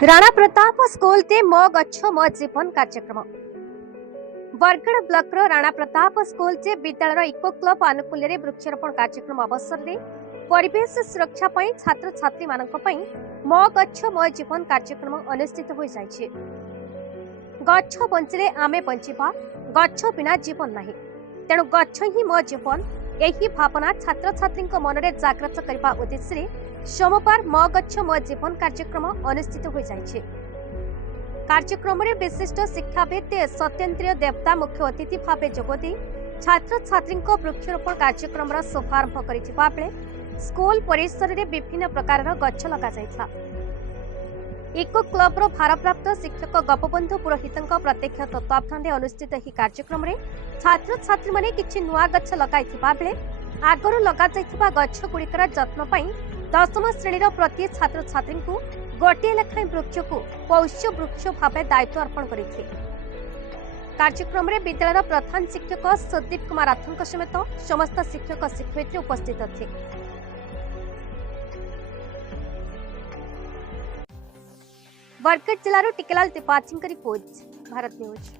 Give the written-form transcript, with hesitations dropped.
Rana Pratap school ते मो गच्छ मो जीवन कार्यक्रम बरगढ़ ब्लॉक राणा प्रताप स्कूल चे विद्यालय इको क्लब आनुकूल्य वृक्षारोपण कार्यक्रम अवसर में परिवेश सुरक्षा पई छात्र छात्री मानक पई मो गच्छ मो जीवन कार्यक्रम अनुष्ठित हो जाइछे। गच्छ बंचिले आमे बंचिबा, गच्छ बिना जीवन नाही, तेणु गच्छ ही मो जीवन एही भावना छात्र छात्री मनरे जागृत करने उद्देश्य सोमवार मो गच्छ मो जीवन कार्यक्रम अनुष्ठित हो जाइछे। कार्यक्रम में विशिष्ट शिक्षाविद सत्येन्द्र देवता मुख्य अतिथि भाव जोगदे छात्र छात्री वृक्षारोपण कार्यक्रम शुभारंभ करिथिबा बेले स्कूल परिसर में विभिन्न प्रकार गच्छ लगा जाइछा। इको क्लब भारप्राप्त शिक्षक गोपबंधु पुरोहित प्रत्यक्ष तत्वावधान में अनुष्ठित यह कार्यक्रम में छात्र छात्री माने किछि नुआ गच्छ लगाइथिबा बेले आगरु लगा जाइथिबा गच्छ गुड़िकर जत्न पई 10म श्रेणी प्रति छात्र छात्री को गोटे लेखाएं वृक्ष को पोष्य वृक्ष भाव दायित्व अर्पण करते। कार्यक्रम में विद्यालय प्रधान शिक्षक सुदीप कुमार राठौर समेत समस्त शिक्षक शिक्षयित्री उपस्थित थे। बरगढ़ जिलार टिकेलाल त्रिपाठी रिपोर्ट, भारत न्यूज।